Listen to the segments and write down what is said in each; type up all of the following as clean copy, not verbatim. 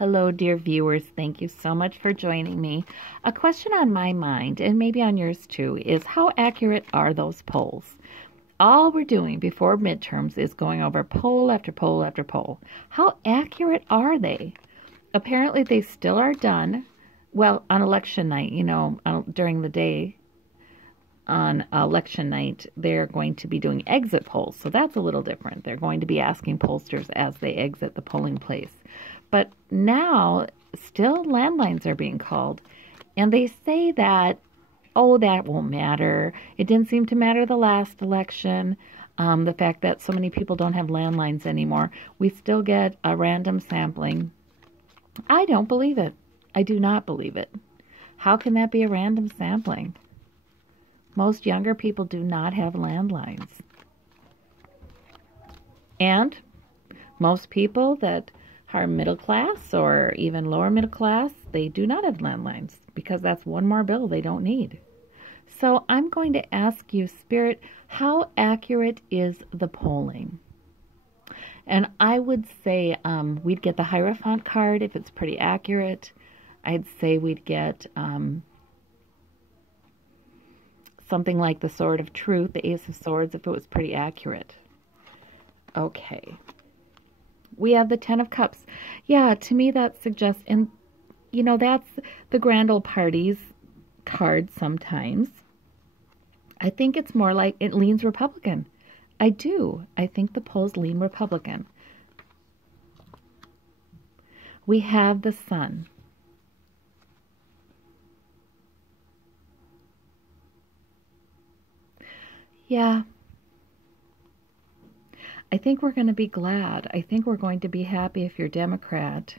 Hello, dear viewers. Thank you so much for joining me. A question on my mind, and maybe on yours too, is how accurate are those polls? All we're doing before midterms is going over poll after poll after poll. How accurate are they? Apparently, they still are done. Well, on election night, during the day on election night, they're going to be doing exit polls. So that's a little different. They're going to be asking pollsters as they exit the polling place. But now, still landlines are being called. And they say that, oh, that won't matter. It didn't seem to matter the last election. The fact that so many people don't have landlines anymore. We still get a random sampling. I don't believe it. I do not believe it. How can that be a random sampling? Most younger people do not have landlines. And most people that are middle class or even lower middle class, they do not have landlines because that's one more bill they don't need. So I'm going to ask you, Spirit, how accurate is the polling? And I would say we'd get the Hierophant card if it's pretty accurate. I'd say we'd get something like the Sword of Truth, the Ace of Swords, if it was pretty accurate. Okay. We have the Ten of Cups. Yeah, to me that suggests, and that's the Grand Ole Party's card sometimes. I think it's more like it leans Republican. I do. I think the polls lean Republican. We have the Sun. Yeah. I think we're going to be glad. I think we're going to be happy if you're Democrat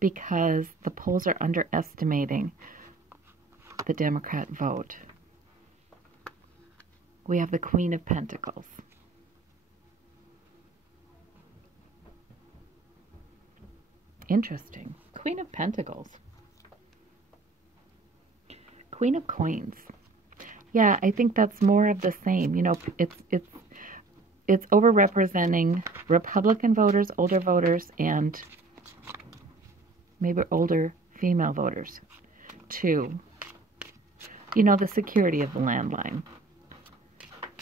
because the polls are underestimating the Democrat vote. We have the Queen of Pentacles. Interesting. Queen of Pentacles. Queen of Coins. Yeah, I think that's more of the same. It's overrepresenting Republican voters, older voters, and maybe older female voters, too. The security of the landline.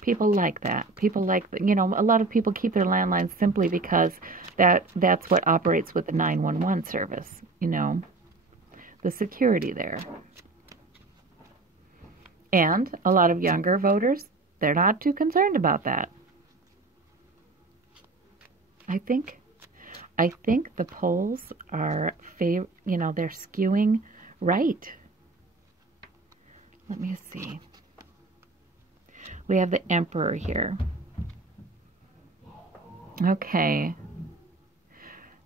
People like that. People like, a lot of people keep their landlines simply because that's what operates with the 911 service, the security there. And a lot of younger voters, they're not too concerned about that. I think the polls are, they're skewing right. Let me see. We have the Emperor here. Okay.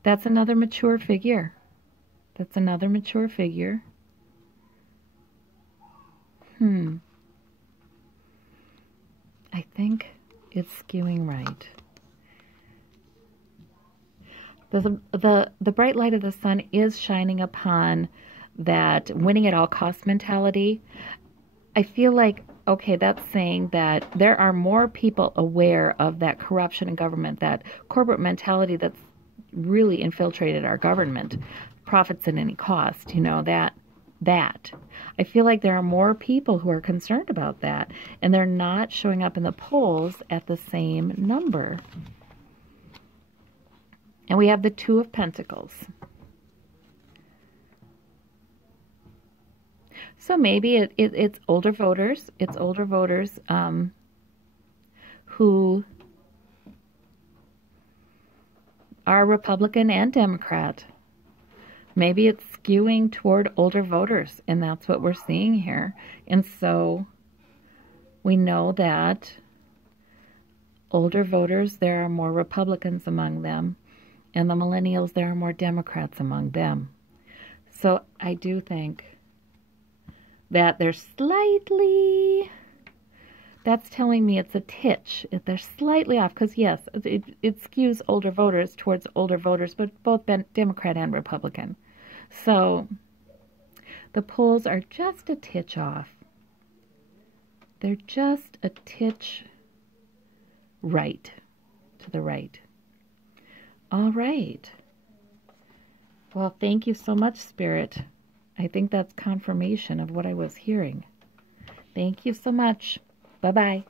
That's another mature figure. That's another mature figure. I think it's skewing right. The bright light of the sun is shining upon that winning at all cost mentality. I feel like, okay, that's saying that there are more people aware of that corruption in government, that corporate mentality that's really infiltrated our government, profits at any cost, that. I feel like there are more people who are concerned about that, and they're not showing up in the polls at the same number. And we have the Two of Pentacles. So maybe it's older voters. It's older voters who are Republican and Democrat. Maybe it's skewing toward older voters, and that's what we're seeing here. And so we know that older voters, there are more Republicans among them, and the millennials, there are more Democrats among them. So I do think that they're slightly, that's telling me it's a titch. They're slightly off because, yes, it skews older voters towards older voters, but both Democrat and Republican. So the polls are just a titch off. They're just a titch right, to the right. All right. Well, thank you so much, Spirit. I think that's confirmation of what I was hearing. Thank you so much. Bye-bye.